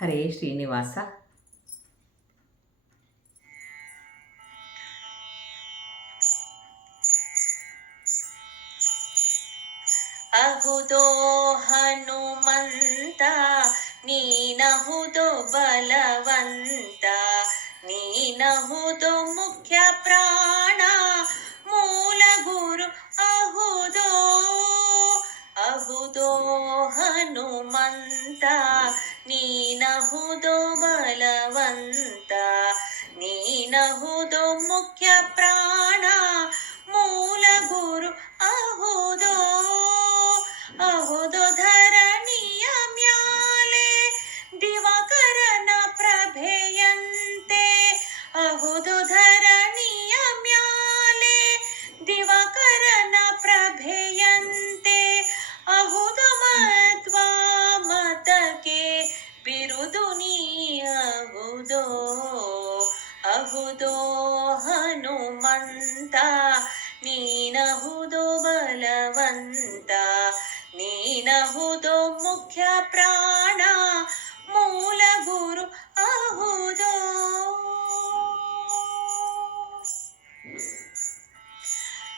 ಹರೇ ಶ್ರೀನಿವಾಸ ಅಹುದೋ ಹನುಮಂತ ನೀನಹುದೋ ಬಲವಂತ ನೀನಹುದೋ ಮುಖ್ಯ ಪ್ರಾಣ नहुदो मुख्य प्राण। ಹನುಮಂತ ನೀನಹುದೋ ಬಲವಂತ ನೀನಹುದೋ ಮುಖ್ಯ ಪ್ರಾಣ ಮೂಲ ಗುರು ಅಹುದೋ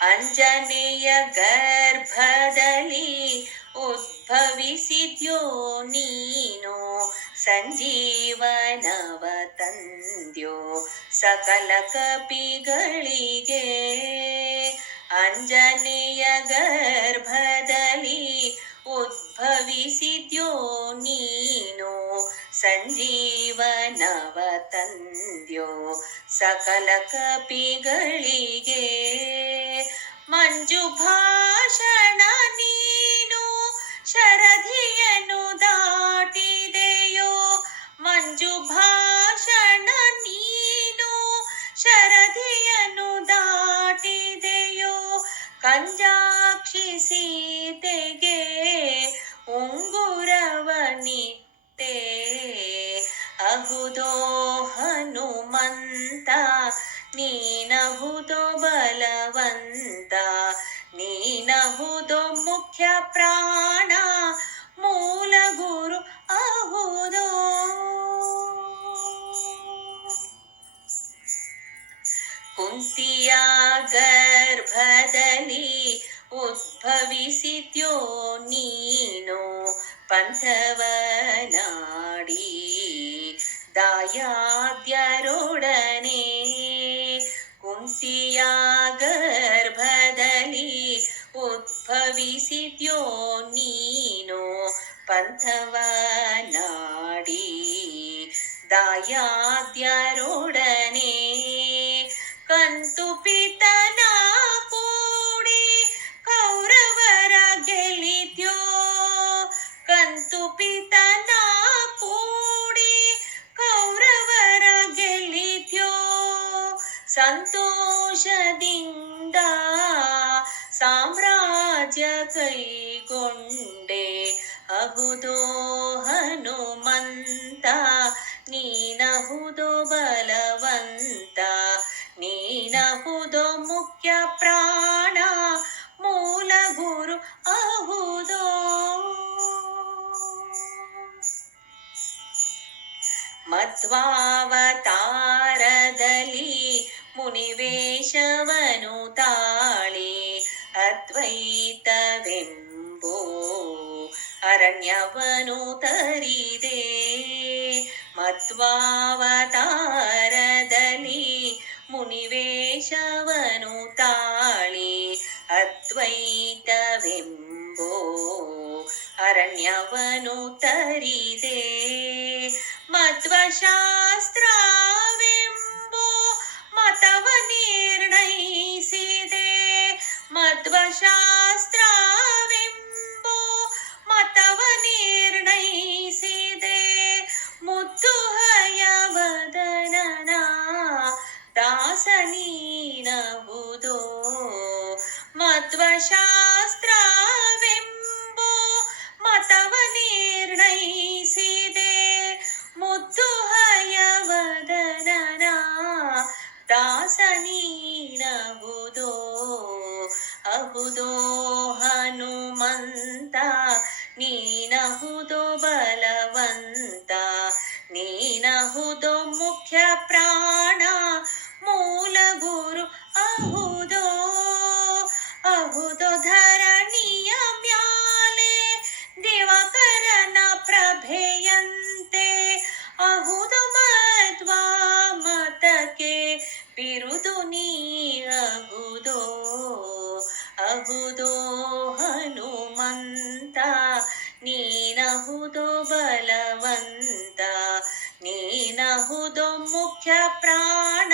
ಅಂಜನೆಯ ಗರ್ಭದಲ್ಲಿ ಉದ್ಭವಿಸಿದ್ಯೋ ನೀನು ಸಂಜೀವನವ ತಂದ್ಯೋ ಸಕಲ ಕಪಿಗಳಿಗೆ ಅಂಜನೆಯ ಗರ್ಭದಲ್ಲಿ ಉದ್ಭವಿಸಿದ್ಯೋ ನೀನು ಸಂಜೀವನವ ತಂದ್ಯೋ ಸಕಲ ಕಪಿಗಳಿಗೆ ಮಂಜು ಭಾಷಣ ನೀನು ಶರಧಿಯನ್ನು ದಾಟಿದೆಯೋ? ಮಂಜು ಭಾಷಣ ನೀನು ಶರಧಿಯನ್ನು ದಾಟಿದೆಯೋ? ಕಂಜಾಕ್ಷಿ ಸೀತೆಗೆ ಉಂಗುರವನಿತ್ತೆ ಅಹುದೋ ಹನುಮಂತ ನೀನಹುದೋ ನೀನಹುದೋ ಮುಖ್ಯ ಪ್ರಾಣ ಮೂಲ ಗುರು ಅಹುದೋ ಕುಂತಿಯ ಗರ್ಭದಲ್ಲಿ ಉದ್ಭವಿಸಿದ್ಯೋ ನೀನು ಪಂಥವನಾಡಿ ದಾಯಾದ್ಯರೊಡನೆ ಕುಂತಿಯ ಉದ್ಭವಿಸಿದ್ಯೋ ನೀನು ಪಂಥವನಾಡಿ ದಾಯಾದ್ಯರೊಡನೆ ಕಂತು ಪಿತನ ಕೂಡಿ ಕೌರವರ ಗೆಲಿದ್ಯೋ. ಕಂತು ಪಿತನ ಕೂಡಿ ಕೌರವರ ಗೆಲಿದ್ಯೋ. ಸಂತೋಷದಿಂದ ಸಾಮ್ರಾಜ್ಯ ಕೈಗೊಂಡೆ ಅಹುದೋ ಹನುಮಂತ ನೀನಹುದೋ ಬಲವಂತ ನೀನಹುದೋ ಮುಖ್ಯ ಪ್ರಾಣ ಮೂಲ ಗುರು ಅಹುದೋ ಮಧ್ವಾವತಾರದಲ್ಲಿ ಅರಣ್ಯವನು ತರಿದೆ. ಮತ್ವಾವತಾರದಲ್ಲಿ ಮುನಿವೇಶವನು ತಾಳಿ ಅದ್ವೈತವೆಂಬೋ. ಅರಣ್ಯವನು ತರಿದೆ. ಮಧ್ವಶಾಸ್ತ್ರವೆಂಬೋ ಮತವ ನಿರ್ಣಯಿಸಿದೆ. ಮಧ್ವಶಾಸ್ತ್ರವೆಂಬೋ Shastra. ನೀನಹುದೋ ಮುಖ್ಯ ಪ್ರಾಣ